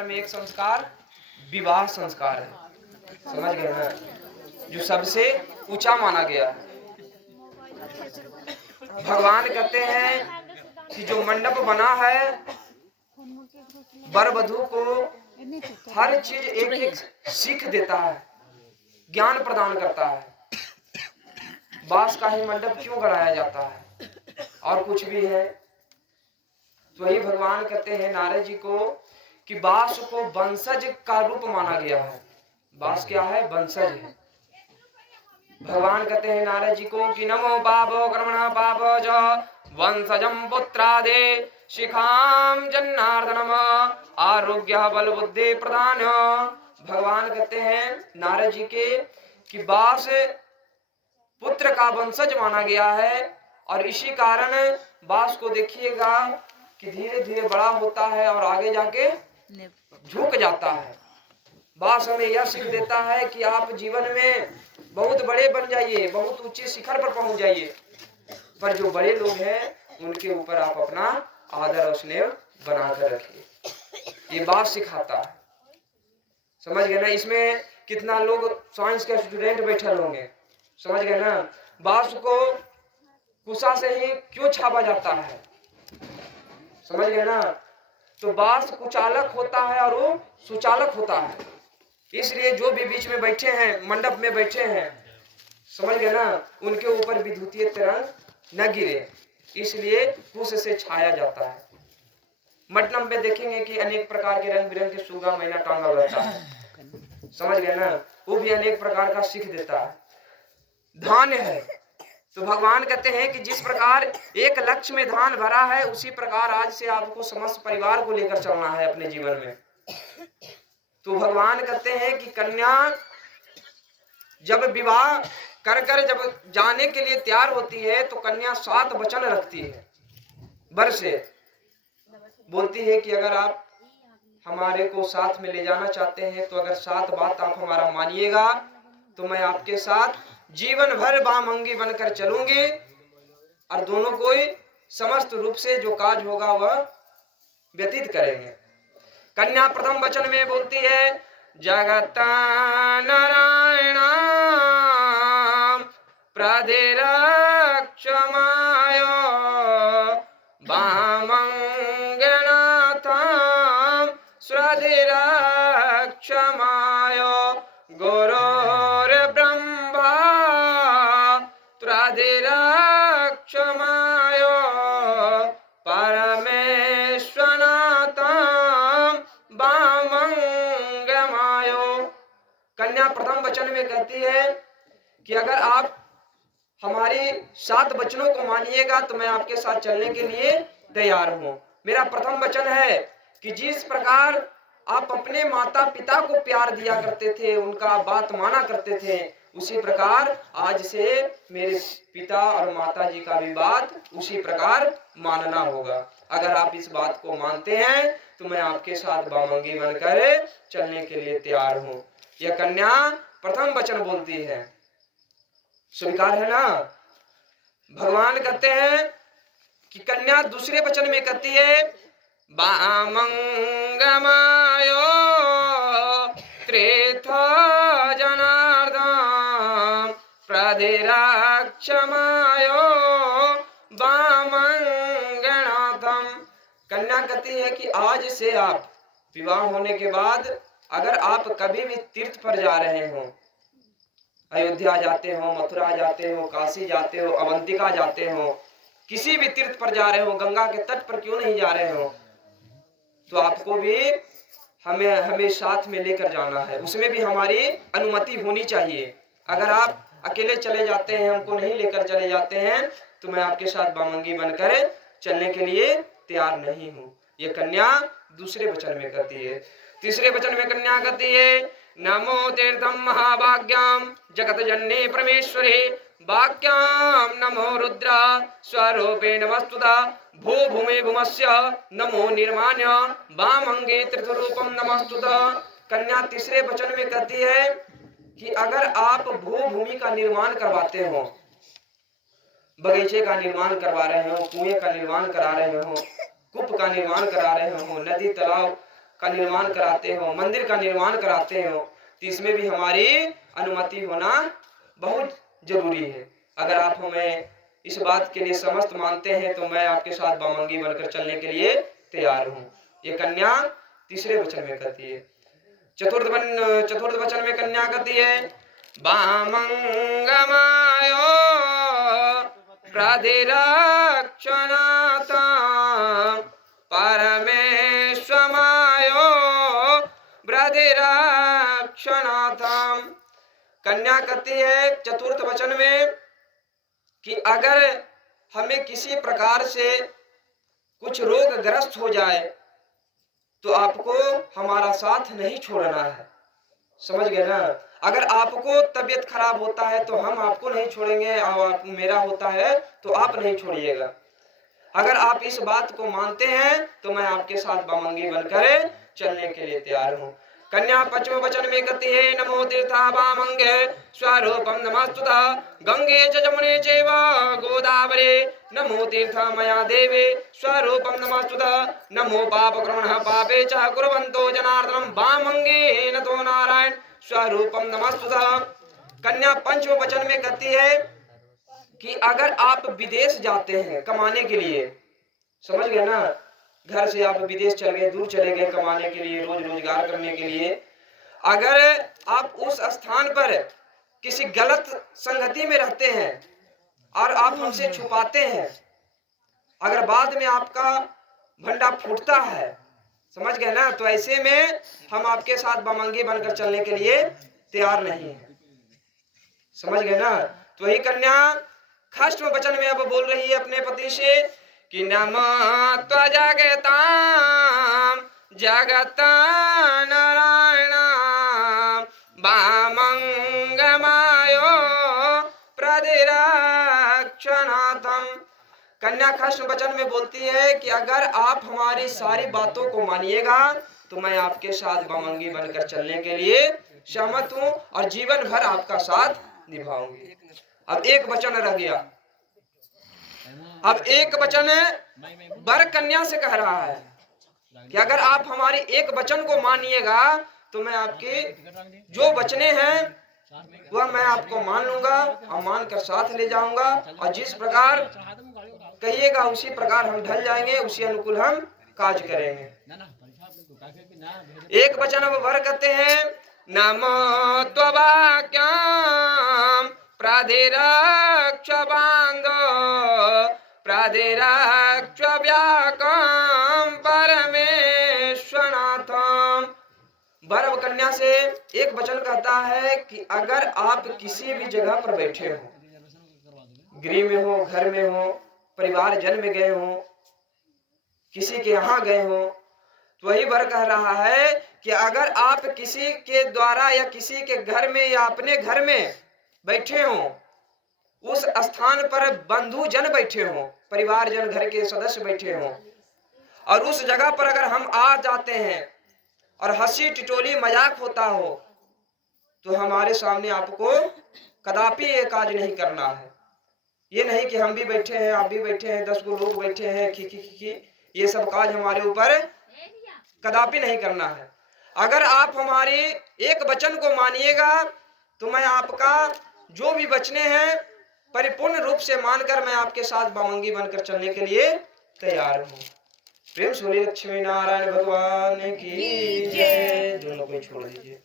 संस्कार में एक संस्कार विवाह संस्कार है, समझ गए ना, जो सबसे ऊंचा माना गया है। भगवान कहते हैं कि जो मंडप बना है वर वधू को हर चीज एक एक सीख देता है, ज्ञान प्रदान करता है। बांस का ही मंडप क्यों गढ़ाया जाता है और कुछ भी है? तो वही भगवान कहते हैं नारद जी को कि बांस को वंशज का रूप माना गया है। बांस क्या है? वंशज है। भगवान कहते हैं नारद जी को कि नमो पापो कर्मणा पापो च वंशजम पुत्रादे शिखाम जन्नार्दनम आरोग्य बल बुद्धि प्रदान। भगवान कहते हैं नारद जी के कि बांस पुत्र का वंशज माना गया है और इसी कारण बांस को देखिएगा कि धीरे धीरे बड़ा होता है और आगे जाके झुक जाता है। बांस हमें यह सीख देता है कि आप जीवन में बहुत बड़े बन जाइए, बहुत ऊंचे शिखर पर पहुंच जाइए, पर जो बड़े लोग हैं उनके ऊपर आप अपना आदर और स्नेह बनाकर रखिए। ये बात सिखाता है, समझ गए ना। इसमें कितना लोग साइंस के स्टूडेंट बैठे होंगे, समझ गए ना। बांस को कुशा से ही क्यों छापा जाता है, समझ गए ना। तो बांस कुचालक होता है और वो सुचालक होता है, इसलिए जो भी बीच में बैठे हैं, मंडप में बैठे हैं, समझ गए ना, उनके ऊपर विद्युतीय तरंग न गिरे, इसलिए कुश से छाया जाता है। मंडप में देखेंगे कि अनेक प्रकार के रंग बिरंगे सुगा मैना टांगा रहता है, समझ गए ना, वो भी अनेक प्रकार का सीख देता है, धान्य है। तो भगवान कहते हैं कि जिस प्रकार एक लक्ष्य में धान भरा है, उसी प्रकार आज से आपको समस्त परिवार को लेकर चलना है अपने जीवन में। तो भगवान कहते हैं कि कन्या जब विवाह कर कर जब जाने के लिए तैयार होती है तो कन्या 7 वचन रखती है, वर से बोलती है कि अगर आप हमारे को साथ में ले जाना चाहते हैं तो अगर 7 बात आप हमारा मानिएगा तो मैं आपके साथ जीवन भर बामंगी बनकर चलूंगी और दोनों कोई समस्त रूप से जो काज होगा वह व्यतीत करेंगे। कन्या प्रथम वचन में बोलती है जगत नारायण प्रधिरक्षमायो वामंगनाथम श्रद्धिरक्षमायो गुरुर्ब्रह्मा त्रिधिरक्षमायो परमेश्वरनाथम वामंगमायो। कन्या प्रथम वचन में कहती है कि अगर आप हमारे 7 वचनों को मानिएगा तो मैं आपके साथ चलने के लिए तैयार हूँ। मेरा प्रथम वचन है कि जिस प्रकार आप अपने माता पिता को प्यार दिया करते थे, उनका बात माना करते थे, उसी प्रकार आज से मेरे पिता और माता जी का भी बात उसी प्रकार मानना होगा। अगर आप इस बात को मानते हैं तो मैं आपके साथ बामंगी बनकर चलने के लिए तैयार हूँ। यह कन्या प्रथम वचन बोलती है, स्वीकार है ना। भगवान कहते हैं कि कन्या दूसरे वचन में कहती है वामंगमायो त्रिथ जनार्दन प्रधिरक्षमायो वामंगनाथम। कन्या कहती है कि आज से आप विवाह होने के बाद अगर आप कभी भी तीर्थ पर जा रहे हो, अयोध्या जाते हो, मथुरा जाते हो, काशी जाते हो, अवंतिका जाते हो, किसी भी तीर्थ पर जा रहे हो, गंगा के तट पर क्यों नहीं जा रहे हो, तो आपको भी हमें साथ में लेकर जाना है, उसमें भी हमारी अनुमति होनी चाहिए। अगर आप अकेले चले जाते हैं, हमको नहीं लेकर चले जाते हैं, तो मैं आपके साथ बामंगी बनकर चलने के लिए तैयार नहीं हूँ। ये कन्या दूसरे वचन में कहती है। तीसरे वचन में कन्या कहती है नमो तीर्थम महाभाग्याम जगत जन्ने परमेश्वरे वाक्याम नमो रुद्रा स्वरूपेण वस्तुता भू भूमि भूमस्य नमो निर्माण्य वामंगे तीर्थरूपम नमस्तुता। कन्या तीसरे वचन में कहती है कि अगर आप भू भूमि का निर्माण करवाते हो, बगीचे का निर्माण करवा रहे हो, कुएं का निर्माण करा रहे हो, कूप का निर्माण करा रहे हो, नदी तालाब का निर्माण कराते हो, मंदिर का निर्माण कराते हो, तो इसमें भी हमारी अनुमति होना बहुत जरूरी है। अगर आप हमें इस बात के लिए समस्त मानते हैं तो मैं आपके साथ बामंगी बनकर चलने के लिए तैयार हूँ। ये कन्या तीसरे वचन में कहती है। चतुर्थ वचन में कन्या कहती है, बामंगमायो प्रतिरक्षणाता परमेश्वमायो प्रतिरक्षणाथम। कन्या कहती है चतुर्थ वचन में कि अगर हमें किसी प्रकार से कुछ रोग ग्रस्त हो जाए तो आपको हमारा साथ नहीं छोड़ना है। समझ गए ना? अगर आपको तबीयत खराब होता है तो हम आपको नहीं छोड़ेंगे, और मेरा होता है तो आप नहीं छोड़िएगा। अगर आप इस बात को मानते हैं तो मैं आपके साथ बामंगी बनकर चलने के लिए तैयार हूँ। कन्या पंचम वचन में कहती है, नमो तीर्था बामंगे स्वरूपम नमस्तुता गंगे च जमुने चैव गोदावरी नमो तीर्था मया देवी स्वरूपम नमस्तुता नमो पाप क्रमणः पापे च कुर्वन्तो जनार्दनम बामंगे नतो नारायण स्वरूपम नमस्तुता। कन्या पंचम वचन में कहती है कि अगर आप विदेश जाते हैं कमाने के लिए, समझ गए ना, घर से आप विदेश चले गए, दूर चले गए कमाने के लिए, रोज रोजगार करने के लिए, अगर आप उस स्थान पर किसी गलत संगति में रहते हैं और आप हमसे छुपाते हैं, अगर बाद में आपका भंडा फूटता है, समझ गए ना, तो ऐसे में हम आपके साथ बामंगी बनकर चलने के लिए तैयार नहीं है। समझ गए ना? तो वही कन्या षष्ठ वचन में अब बोल रही है अपने पति से कि नमो त्वजगतां जगत नारायण बामंगमायो प्रतिरक्षणार्थम। कन्या षष्ठ वचन में बोलती है कि अगर आप हमारी सारी बातों को मानिएगा तो मैं आपके साथ बामंगी बनकर चलने के लिए सहमत हूँ और जीवन भर आपका साथ निभाऊंगी। अब एक वचन रह गया। अब एक वचन वर कन्या से कह रहा है कि अगर आप हमारी एक वचन को मानिएगा तो मैं आपके जो वचने हैं वह मैं आपको मान लूंगा और मानकर साथ ले जाऊंगा, और जिस प्रकार कहिएगा उसी प्रकार हम ढल जाएंगे, उसी अनुकूल हम कार्य करेंगे। एक वचन अब वर कहते हैं, नमो त्ववाक्यं प्राधिरक्ष बांधो प्राधिरक्ष व्याकं परमेश्वरनाथम। वर कन्या से एक वचन कहता है कि अगर आप किसी भी जगह पर बैठे हो, गृह में हो, घर में हो, परिवार जन में गए हो, किसी के यहाँ गए हो, तो वही वर कह रहा है कि अगर आप किसी के द्वारा या किसी के घर में या अपने घर में बैठे हो, उस स्थान पर बंधु जन बैठे हो, परिवार जन घर के सदस्य बैठे हो, और उस जगह पर अगर हम आ जाते हैं और हंसी टिटोली मजाक होता हो तो हमारे सामने आपको कदापि ये काज नहीं करना है। ये नहीं कि हम भी बैठे हैं, आप भी बैठे हैं, 10 गो लोग बैठे हैं, खी, ये सब काज हमारे ऊपर कदापि नहीं करना है। अगर आप हमारे एक वचन को मानिएगा तो मैं आपका जो भी वचने हैं परिपूर्ण रूप से मानकर मैं आपके साथ बामंगी बनकर चलने के लिए तैयार हूँ। प्रेम से बोलिए लक्ष्मी नारायण भगवान की जय। दोनों को छोड़ दीजिए।